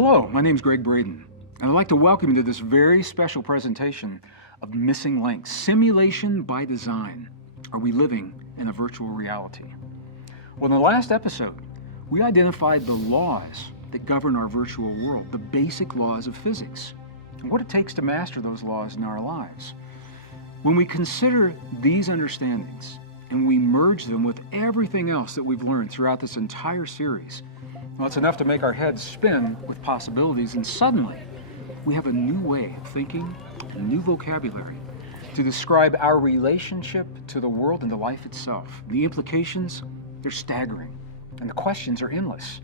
Hello, my name is Gregg Braden, and I'd like to welcome you to this very special presentation of Missing Links, Simulation by Design. Are we living in a virtual reality? Well, in the last episode, we identified the laws that govern our virtual world, the basic laws of physics, and what it takes to master those laws in our lives. When we consider these understandings and we merge them with everything else that we've learned throughout this entire series, well, it's enough to make our heads spin with possibilities, and suddenly we have a new way of thinking, a new vocabulary to describe our relationship to the world and to life itself. The implications, they're staggering, and the questions are endless.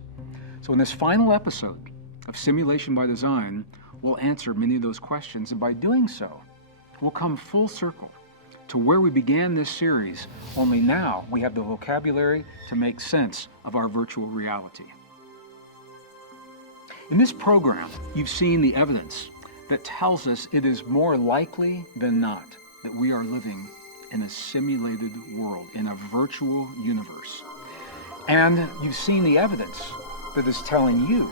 So in this final episode of Simulation by Design, we'll answer many of those questions, and by doing so, we'll come full circle to where we began this series, only now we have the vocabulary to make sense of our virtual reality. In this program, you've seen the evidence that tells us it is more likely than not that we are living in a simulated world, in a virtual universe. And you've seen the evidence that is telling you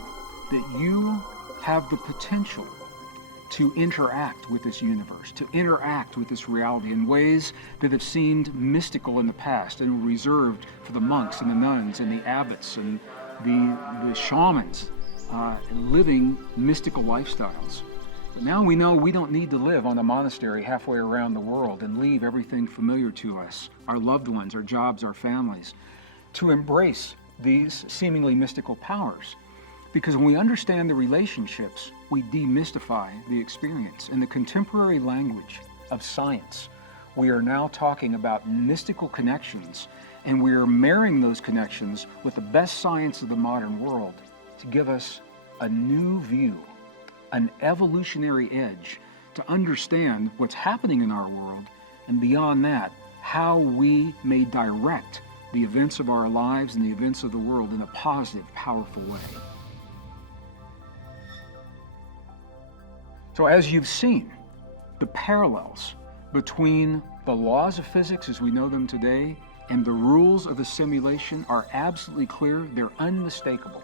that you have the potential to interact with this universe, to interact with this reality in ways that have seemed mystical in the past and reserved for the monks and the nuns and the abbots and the shamans living mystical lifestyles. But now we know we don't need to live on a monastery halfway around the world and leave everything familiar to us, our loved ones, our jobs, our families, to embrace these seemingly mystical powers. Because when we understand the relationships, we demystify the experience. In the contemporary language of science, we are now talking about mystical connections, and we are marrying those connections with the best science of the modern world to give us a new view, an evolutionary edge to understand what's happening in our world, and beyond that, how we may direct the events of our lives and the events of the world in a positive, powerful way. So as you've seen, the parallels between the laws of physics as we know them today and the rules of the simulation are absolutely clear. They're unmistakable.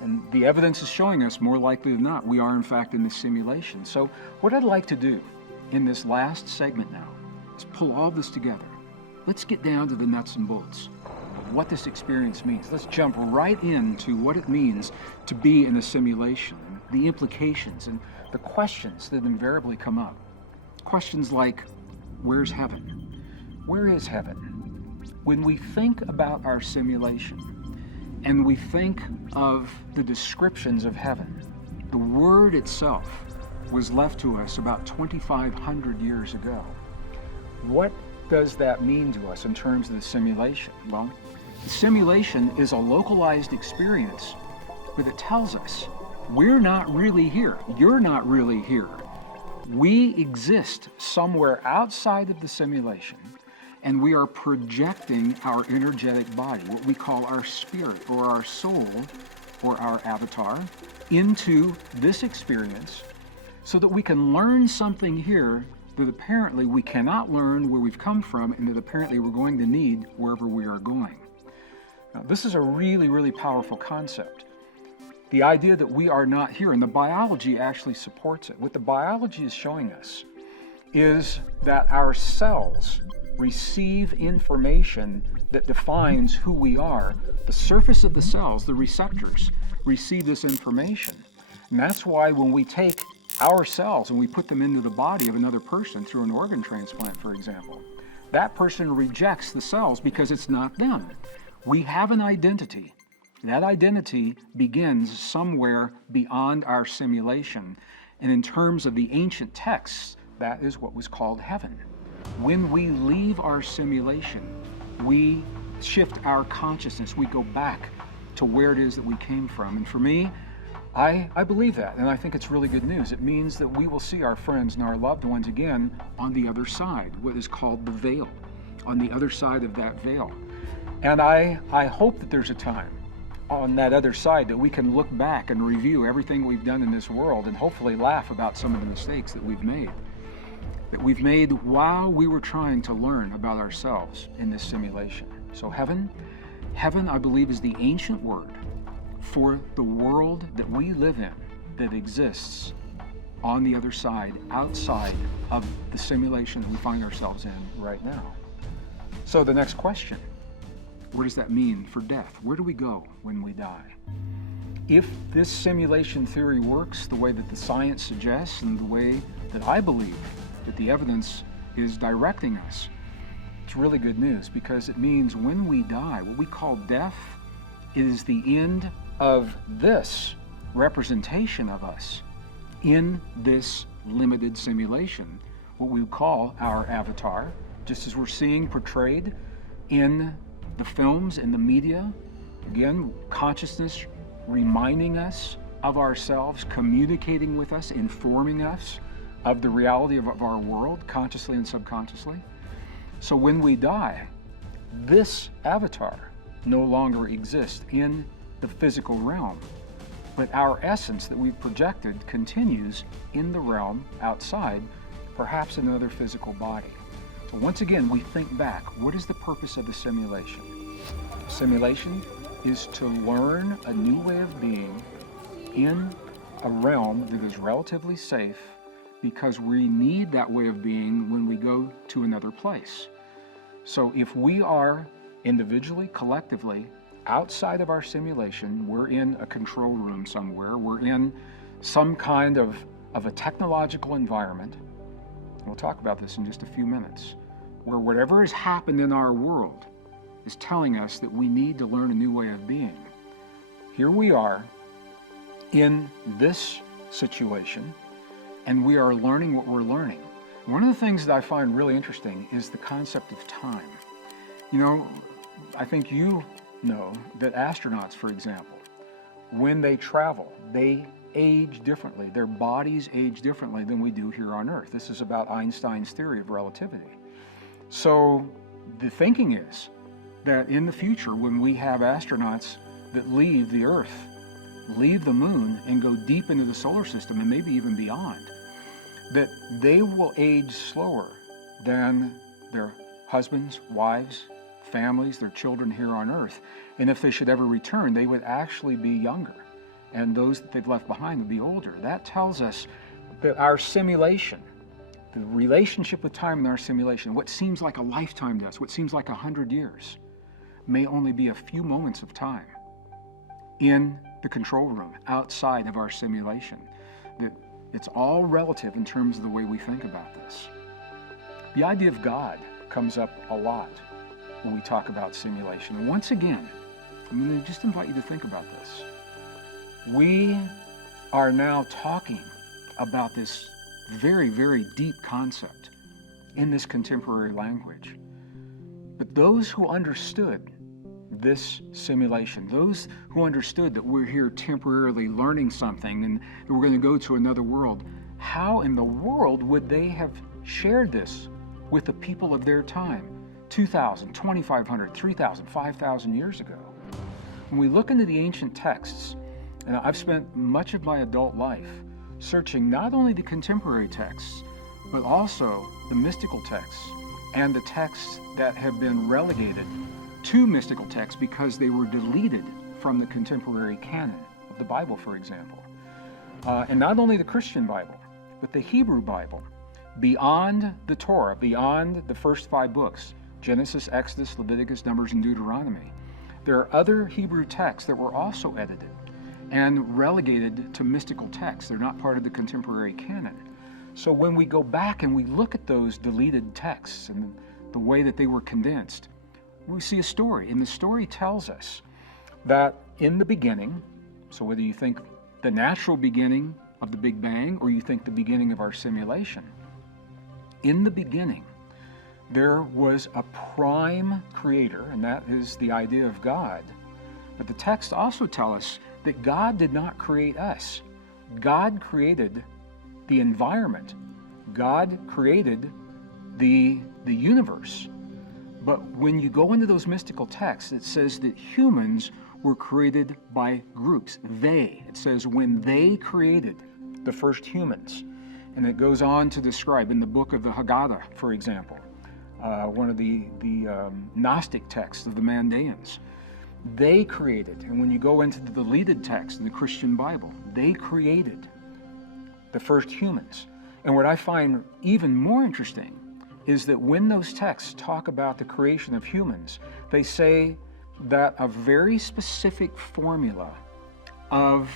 And the evidence is showing us, more likely than not, we are in fact in this simulation. So what I'd like to do in this last segment now is pull all this together. Let's get down to the nuts and bolts of what this experience means. Let's jump right into what it means to be in a simulation, the implications and the questions that invariably come up. Questions like, where's heaven? Where is heaven? When we think about our simulation and we think of the descriptions of heaven, the word itself was left to us about 2,500 years ago. What does that mean to us in terms of the simulation? Well, the simulation is a localized experience, but it tells us we're not really here. You're not really here. We exist somewhere outside of the simulation, and we are projecting our energetic body, what we call our spirit or our soul or our avatar, into this experience so that we can learn something here that apparently we cannot learn where we've come from and that apparently we're going to need wherever we are going. Now, this is a really, really powerful concept. The idea that we are not here, and the biology actually supports it. What the biology is showing us is that our cells receive information that defines who we are. The surface of the cells, the receptors, receive this information. And that's why when we take our cells and we put them into the body of another person through an organ transplant, for example, that person rejects the cells because it's not them. We have an identity. That identity begins somewhere beyond our simulation. And in terms of the ancient texts, that is what was called heaven. When we leave our simulation, we shift our consciousness. We go back to where it is that we came from. And for me, I believe that, and I think it's really good news. It means that we will see our friends and our loved ones again on the other side, what is called the veil, on the other side of that veil. And I hope that there's a time on that other side that we can look back and review everything we've done in this world and hopefully laugh about some of the mistakes that we've made while we were trying to learn about ourselves in this simulation. So heaven, I believe, is the ancient word for the world that we live in, that exists on the other side, outside of the simulation we find ourselves in right now. So the next question, what does that mean for death? Where do we go when we die? If this simulation theory works the way that the science suggests and the way that I believe that the evidence is directing us, it's really good news, because it means when we die, what we call death is the end of this representation of us in this limited simulation, what we call our avatar, just as we're seeing portrayed in the films and the media. Again, consciousness reminding us of ourselves, communicating with us, informing us of the reality of our world, consciously and subconsciously. So when we die, this avatar no longer exists in the physical realm, but our essence that we've projected continues in the realm outside, perhaps in another physical body. So once again, we think back, what is the purpose of the simulation? Simulation is to learn a new way of being in a realm that is relatively safe, because we need that way of being when we go to another place. So if we are individually, collectively, outside of our simulation, we're in a control room somewhere, we're in some kind of a technological environment, we'll talk about this in just a few minutes, where whatever has happened in our world is telling us that we need to learn a new way of being. Here we are in this situation, and we are learning what we're learning. One of the things that I find really interesting is the concept of time. You know, I think you know that astronauts, for example, when they travel, they age differently. Their bodies age differently than we do here on Earth. This is about Einstein's theory of relativity. So the thinking is that in the future, when we have astronauts that leave the Earth, leave the moon, and go deep into the solar system, and maybe even beyond, that they will age slower than their husbands, wives, families, their children here on Earth. And if they should ever return, they would actually be younger, and those that they've left behind would be older. That tells us that our simulation, the relationship with time in our simulation, what seems like a lifetime to us, what seems like 100 years, may only be a few moments of time in the control room, outside of our simulation. That it's all relative in terms of the way we think about this. The idea of God comes up a lot when we talk about simulation. And once again, I'm going to just invite you to think about this. We are now talking about this very, very deep concept in this contemporary language. But those who understood this simulation, those who understood that we're here temporarily learning something and that we're going to go to another world, how in the world would they have shared this with the people of their time 2,000, 2,500, 3,000, 5,000 years ago? When we look into the ancient texts, and I've spent much of my adult life searching not only the contemporary texts, but also the mystical texts and the texts that have been relegated to mystical texts because they were deleted from the contemporary canon of the Bible, for example. And not only the Christian Bible, but the Hebrew Bible, beyond the Torah, beyond the first 5 books, Genesis, Exodus, Leviticus, Numbers, and Deuteronomy. There are other Hebrew texts that were also edited and relegated to mystical texts. They're not part of the contemporary canon. So when we go back and we look at those deleted texts and the way that they were condensed, we see a story, and the story tells us that in the beginning, so whether you think the natural beginning of the Big Bang or you think the beginning of our simulation, in the beginning, there was a prime creator, and that is the idea of God. But the texts also tell us that God did not create us. God created the environment. God created the universe. But when you go into those mystical texts, it says that humans were created by groups. They, it says, when they created the first humans. And it goes on to describe in the book of the Haggadah, for example, one of the Gnostic texts of the Mandaeans, They created, and when you go into the deleted text in the Christian Bible, they created the first humans. And what I find even more interesting is that when those texts talk about the creation of humans, they say that a very specific formula of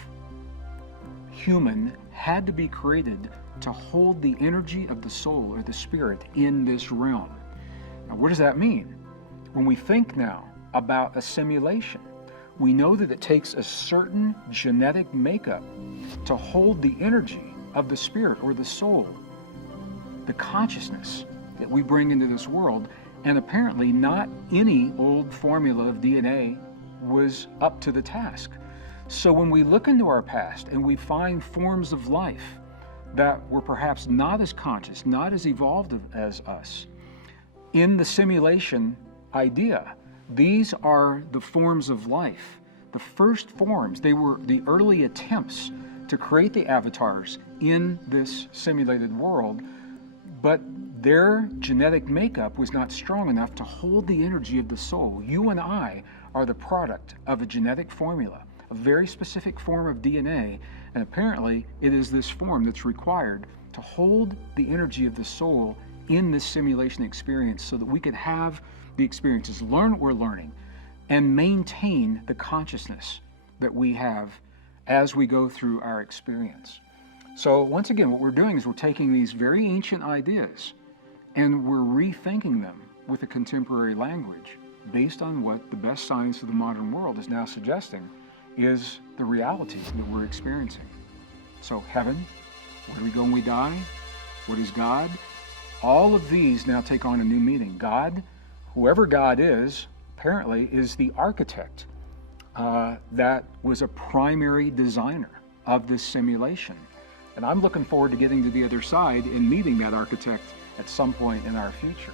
human had to be created to hold the energy of the soul or the spirit in this realm. Now, what does that mean? When we think now about assimilation, we know that it takes a certain genetic makeup to hold the energy of the spirit or the soul, the consciousness that we bring into this world. And apparently not any old formula of DNA was up to the task. So when we look into our past and we find forms of life that were perhaps not as conscious, not as evolved as us, in the simulation idea, these are the forms of life. The first forms, they were the early attempts to create the avatars in this simulated world, but their genetic makeup was not strong enough to hold the energy of the soul. You and I are the product of a genetic formula, a very specific form of DNA, and apparently it is this form that's required to hold the energy of the soul in this simulation experience so that we can have the experiences, learn what we're learning, and maintain the consciousness that we have as we go through our experience. So once again, what we're doing is we're taking these very ancient ideas and we're rethinking them with a contemporary language based on what the best science of the modern world is now suggesting is the reality that we're experiencing. So heaven, where do we go when we die? What is God? All of these now take on a new meaning. God, whoever God is, apparently is the architect that was a primary designer of this simulation. And I'm looking forward to getting to the other side and meeting that architect at some point in our future.